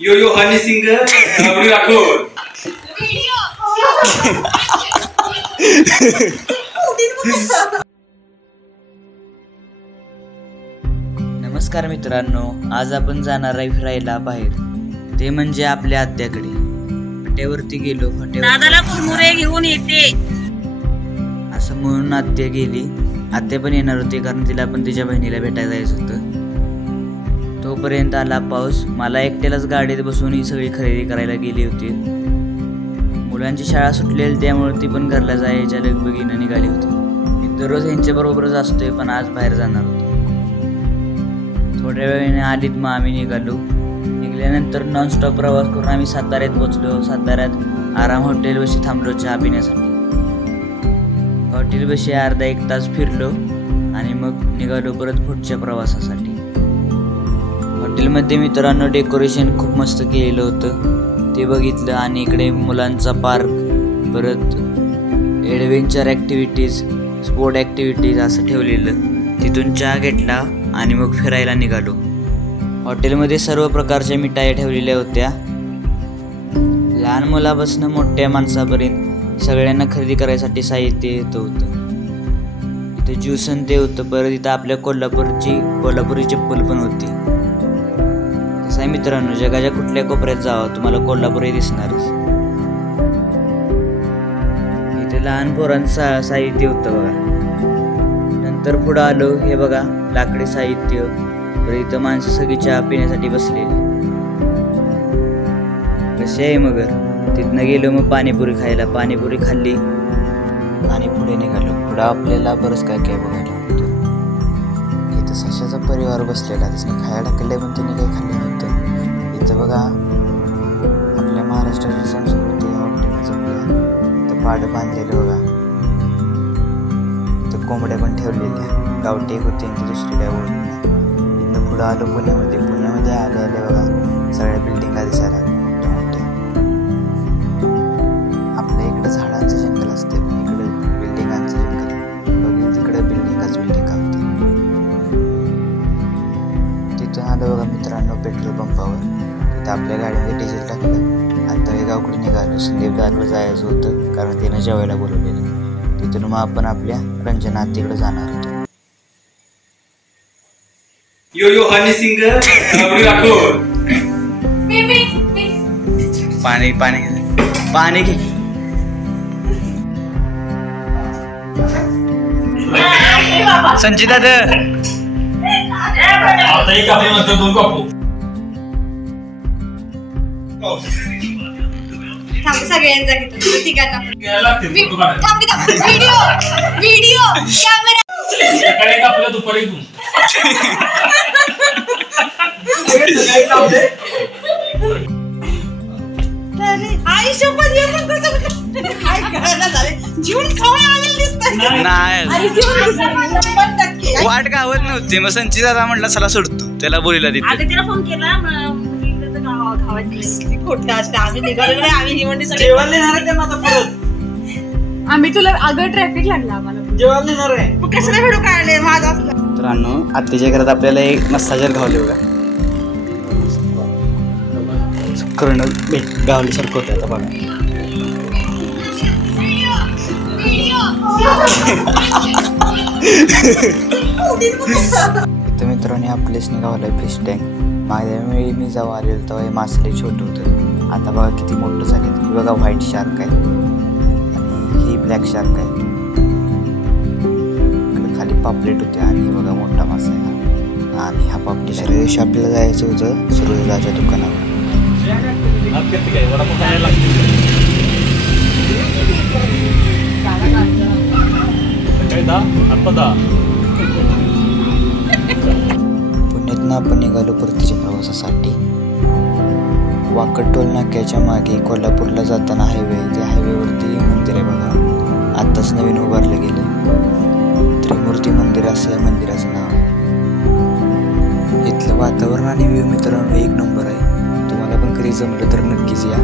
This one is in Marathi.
यो यो हनी सिंग आवडी राठोड नमस्कार मित्रांनो, आज आपण जाणार आहे फिरायला बाहेर, ते म्हणजे आपल्या आत्याकडे. फाट्यावरती गेलो. दादाला कुरमुरे घेऊन येते असं म्हणून आत्या गेली. आत्या पण येणार होती कारण तिला पण तिच्या बहिणीला भेटायला जायचं होतं. तोपर्यंत आला पाऊस. मला एकट्यालाच गाडीत बसून ही सगळी खरेदी करायला गेली होती. मुलांची शाळा सुटलेली त्यामुळे ती पण घरला जायच्या लगबगीनं निघाली होती. मी दररोज यांच्या बरोबरच असतोय, पण आज बाहेर जाणार होतो. थोड्या वेळाने आलीत मग आम्ही निघालो. निघाल्यानंतर नॉनस्टॉप प्रवास करून आम्ही साताऱ्यात पोचलो. साताऱ्यात आराम हॉटेलपाशी थांबलो चहा पिण्यासाठी. हॉटेलपाशी अर्धा एक तास फिरलो आणि मग निघालो परत पुढच्या प्रवासासाठी. हॉटेलमध्ये मित्रांनो डेकोरेशन खूप मस्त केलेलं होतं, ते बघितलं. आणि इकडे मुलांचा पार्क, परत ॲडव्हेंचर ॲक्टिव्हिटीज, स्पोर्ट ॲक्टिव्हिटीज असं ठेवलेलं. तिथून चहा घेतला आणि मग फिरायला निघालो. हॉटेलमध्ये सर्व प्रकारच्या मिठाई ठेवलेल्या होत्या. लहान मुलापासून मोठ्या माणसापर्यंत सगळ्यांना खरेदी करायसाठी साहित्य येतं होतं. इथं ज्यूस आणि ते होतं. परत इथं आपल्या कोल्हापुरी चप्पल पण होती. कसं आहे मित्रांनो, जगाच्या कुठल्या कोपऱ्यात जावं तुम्हाला कोल्हापूर दिसणारच. इथे लहान पोरांचं साहित्य होतं बघा. नंतर पुढं आलो. हे बघा लाकडी साहित्य. बरं इथं माणसं सगळी चहा पिण्यासाठी बसलेली. कशी आहे मग. तिथनं गेलो मग पाणीपुरी खायला. पाणीपुरी खाल्ली आणि पुढे निघालो. पुढं आपल्याला बरंच काय काय बघायला होतं. इथं सशाचा परिवार बसलेला, त्याने खायला टाकले पण तिने काही खाल्लं नव्हतं. इथं बघा आपल्या महाराष्ट्राची संस्कृती हॉटेल जमल्या. इथं पाडं बांधलेलं बघा. इथं कोंबड्या पण ठेवलेल्या. गावठी एक होती आणि ती दुसरी काय ओढली. इथनं पुढं आलो पुण्यामध्ये. पुण्यामध्ये आले बघा सगळ्या बिल्डिंगा दिसायला मोठ्या. आपल्या इकडं झाडांचं जंगल असते, पण इकडं बिल्डिंगांचं जंगल. बघा तिकडं बिल्डिंगाच बिल्डिंगा होती. तिथून आलं बघा मित्रांनो पेट्रोल पंपावर. तिथं आपल्या गाडीमध्ये डिझेल टाकलं आणि तळेगावकडे निघालो. संदीप दादाला जायचं होतं कारण त्यानं जेवायला बोलवलेलं. तिथून मग आपण आपल्या रंजना आत्तीकडे जाणार होतो. यो यो हनी सिंग आवडी राठोड पाणी पाणी पाणी घे. संचिता सगळ्यांचा घेतो तिघांना व्हिडिओ कॅमेरा दुपारी वाट गावत नव्हती. मग संचित दादा म्हटलं चला सोडतो, त्याला बोलीला तिला फोन केला. आम्ही तुला अगं ट्रॅफिक लागला आम्हाला कशाला व्हिडिओ काढले माझा. मित्रांनो आत्तीच्या घरात आपल्याला एक मसाजर गावले बघा. करणं गावल्यासारखं होतं. आता बघा इथं मित्रांनो आपल्याच गावला फिश टँक. मागल्या वेळी मी जेव्हा आलेलो तेव्हा हे मासले छोटं होतं. आता बघा किती मोठं झाले. हे बघा व्हाईट शार्क आहे आणि ही ब्लॅक शार्क आहे. खाली पापलेट होते आणि हे बघा मोठा मासा आहे. आणि हा पापलेट दुसऱ्या दिवशी आपल्याला जायचं होतं सूर्यदाच्या दुकानावर. पुण्यातनं आपण निघालो परतीच्या प्रवासासाठी. वाकड टोल नाक्याच्या मागे कोल्हापूरला जाताना हायवे. त्या हायवेवरती मंदिर आहे बघा, आत्ताच नवीन उभारलं गेलं. त्रिमूर्ती मंदिर असं या मंदिराचं नाव आहे. इथलं वातावरण आणि व्ह्यू मित्रांनो एक नंबर आहे. तुम्हाला पण कधी जमलं तर नक्कीच या.